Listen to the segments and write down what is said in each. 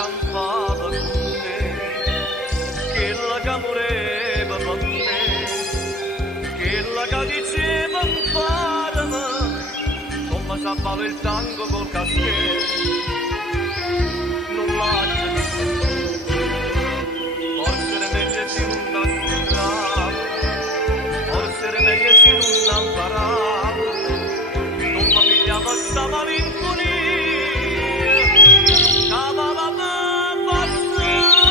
campava con me, quella che moreva per me, quella che diceva imparami come s'abbava il tango col caschetto. Non l'ha forse era meglio se non ascoltavo, forse era meglio se non imparavo, non mi pigliava sta malinconia, cavava per passare,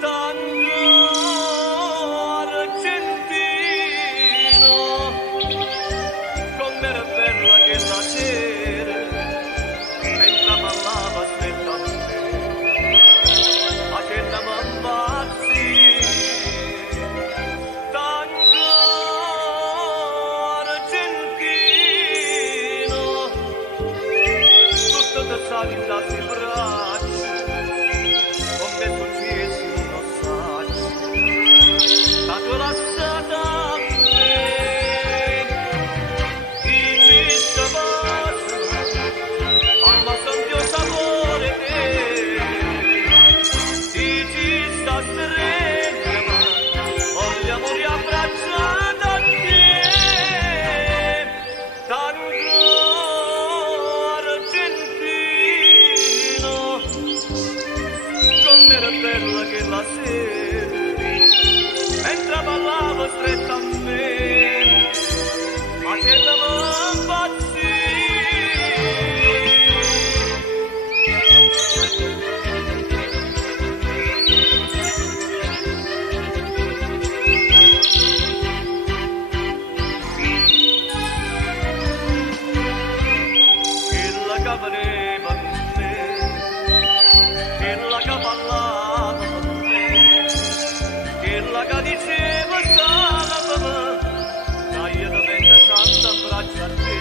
tango argentino, com'era bella che la sera, mentre parlava stretta a me. Salita si braccia, come successi non saggio, stato lasciata a me, dici sta base, alma sentio sapore te, dici sta stregna, vogliamo riabbracciata a te, com'era bella che la sera, mentre ballava stretta a me, facendami quella che voleva con me, quella che parlava con me, quella che diceva stava per me, dai io divento santa in braccio a te,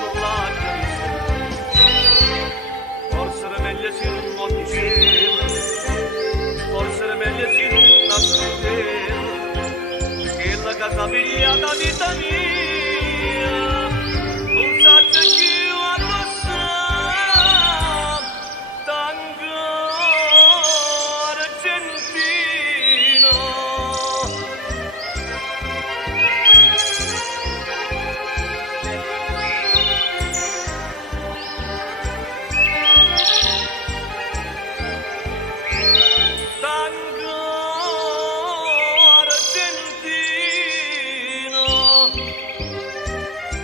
non lascia di sé, forse era meglio se non lo diceva, forse era meglio se non nascondeva, quella che sapiglia da vita mia, non sa più a passare, tango argentino. Tango argentino,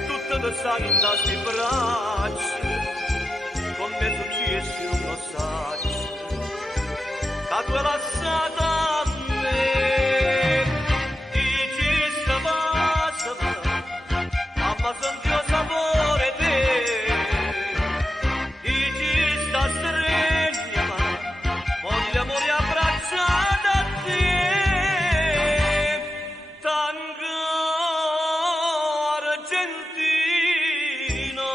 tutto da salita si braccia, come successi non lo saggio, la tua lasciata a me, dici sta base, mamma sentio sapore te, dici sta stregna, vogliamo riabbracciata a te, tango argentino,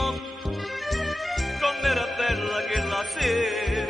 com'era bella che la sera,